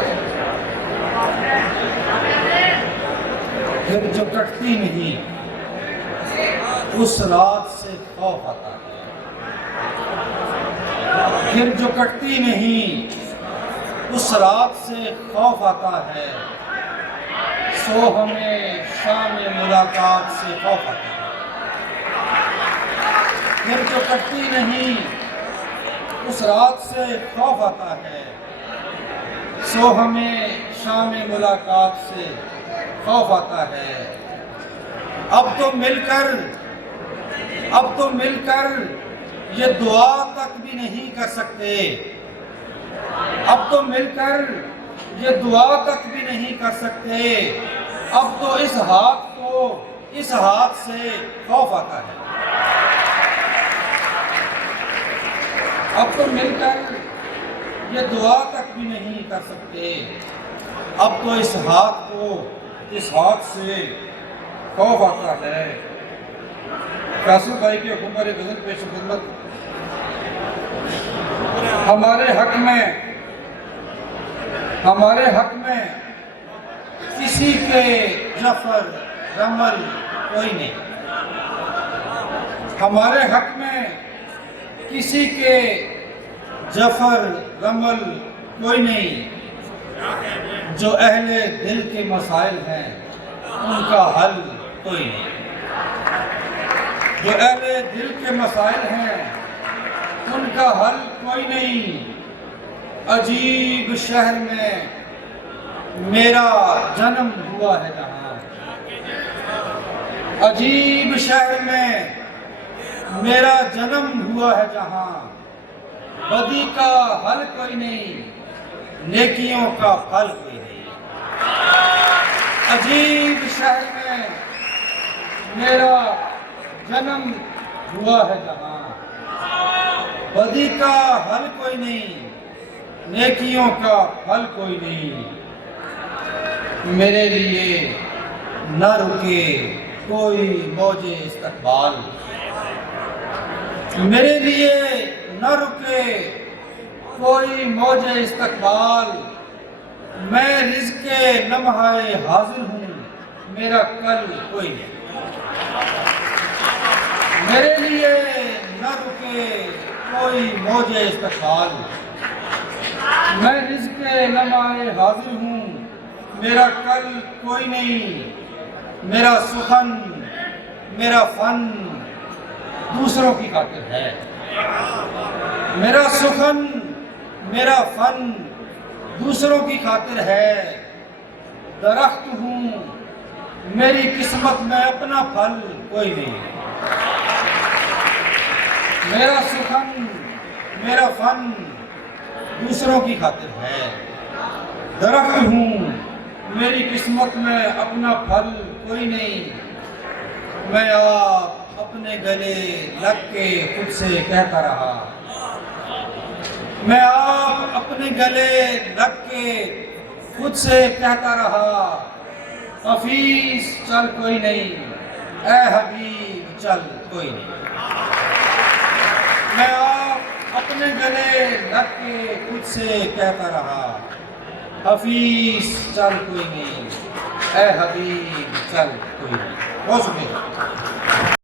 है। फिर जो कटती नहीं उस रात से खौफ आता है। फिर जो कटती नहीं उस रात से खौफ आता है। सो हमें शाम मुलाकात से खौफ आता है। फिर जो कटती नहीं उस रात से खौफ आता है। सो हमें शाम मुलाकात से खौफ आता है। अब तो मिलकर ये दुआ तक भी नहीं कर सकते। अब तो मिलकर ये दुआ तक भी नहीं कर सकते। अब तो इस हाथ से खौफ आता है। अब तो मिलकर ये दुआ तक भी नहीं कर सकते। अब तो इस हाथ से खौफ आता है। कासिम भाई की हुक्म गजल पेश खिदमत। हमारे हक में किसी के जफर रमल कोई नहीं। हमारे हक में किसी के जफर रमल कोई नहीं। जो अहले दिल के मसाइल हैं उनका हल कोई नहीं। जो अहले दिल के मसाइल हैं उनका हल कोई नहीं। अजीब शहर में मेरा जन्म हुआ है जहाँ। अजीब शहर में मेरा जन्म हुआ है जहाँ। बदी का हल कोई नहीं, नेकियों का फल कोई नहीं। अजीब शहर में मेरा जन्म हुआ है जहाँ। बदी का हल कोई नहीं, नेकियों का फल कोई नहीं। मेरे लिए न रुके कोई मौजे इस्तकबाल। मेरे लिए न रुके कोई मौजे इस्तकबाल। मैं रिज़्क़े लम्हाए हाजिर हूँ, मेरा कल कोई नहीं। मेरे लिए न रुके कोई मौजे इस्तकबाल। मैं रिज़्क़े लम्हाए हाजिर हूँ, मेरा कल कोई नहीं। मेरा सुखन मेरा फन दूसरों की खातिर है। मेरा सुखन मेरा फन दूसरों की खातिर है। दरख्त हूँ मेरी किस्मत में अपना फल कोई नहीं। मेरा सुखन मेरा फन दूसरों की खातिर है। दरख्त हूँ मेरी किस्मत में अपना फल कोई नहीं। मैं आप अपने गले लग के खुद से कहता रहा। मैं आप अपने गले लग के खुद से कहता रहा। हफीज चल कोई नहीं, ऐ हबीब चल कोई नहीं। मैं आप अपने गले लग के खुद से कहता रहा। हफीज चल कोई नहीं, ऐ हबीब चल कोई नहीं। बहुत शुक्रिया।